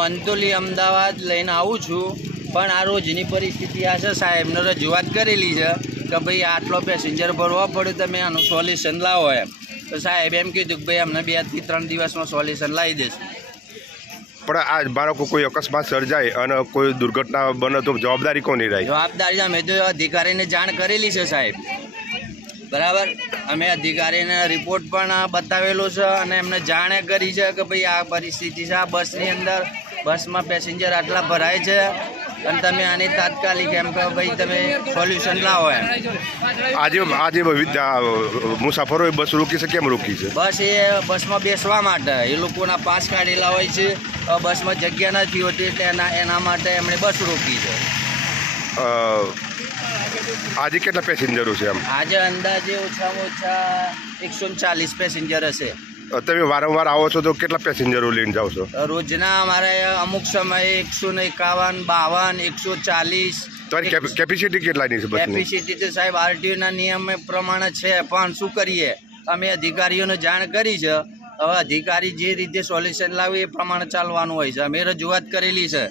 વંતોલી અમદાવાદ લઈને આવું છું, પણ આ રોજની પરિસ્થિતિ આ છે. સાહેબને રજૂઆત કરેલી છે કે ભાઈ આટલો પેસેન્જર ભરવા પડે, તમે આનું સોલ્યુશન લાવો એમ. તો સાહેબ એમ કીધું કે ભાઈ અમને 2 થી 3 દિવસમાં સોલ્યુશન લાવી દેશું. પણ આ બાળકો કોઈ અકસ્માત સર્જાય અને કોઈ દુર્ઘટના બને તો જવાબદારી કોની રહે? જવાબદારી અમે તો અધિકારીને જાણ કરેલી છે સાહેબ, બરાબર. અમે અધિકારીને રિપોર્ટ પણ બતાવેલો છે અને એમને જાણ કરી છે કે ભાઈ આ પરિસ્થિતિ છે, આ બસની અંદર બસમાં પેસેન્જર આટલા ભરાય છે અને તમે આની તાત્કાલિક એમ કે ભાઈ તમે સોલ્યુશન લાવો એમ. આજે મુસાફરોએ બસ રોકી છે, કેમ રોકી છે? બસ એ બસમાં બેસવા માટે એ લોકોના પાસ કાઢેલા હોય છે, બસમાં જગ્યા નથી હોતી એટલે એના માટે એમણે બસ રોકી છે. આજે કેટલા પેસેન્જરો છે? આજે અંદાજે ઓછામાં ઓછા 140 પેસેન્જર હશે. તમે વારંવાર આવો છો તો કેટલા પેસેન્જરો લઈને જાઓ છો? રોજના અમારે અમુક સમયે 151, 52, 140. તમારી કેપેસિટી કેટલાની છે બસની? કેપેસિટી તો સાહેબ આરટીઓના નિયમ પ્રમાણે છે, પણ શું કરીએ, અમે અધિકારીઓને જાણ કરી છે. હવે અધિકારી જે રીતે સોલ્યુશન લાવે એ પ્રમાણે ચાલવાનું હોય છે. અમે રજૂઆત કરેલી છે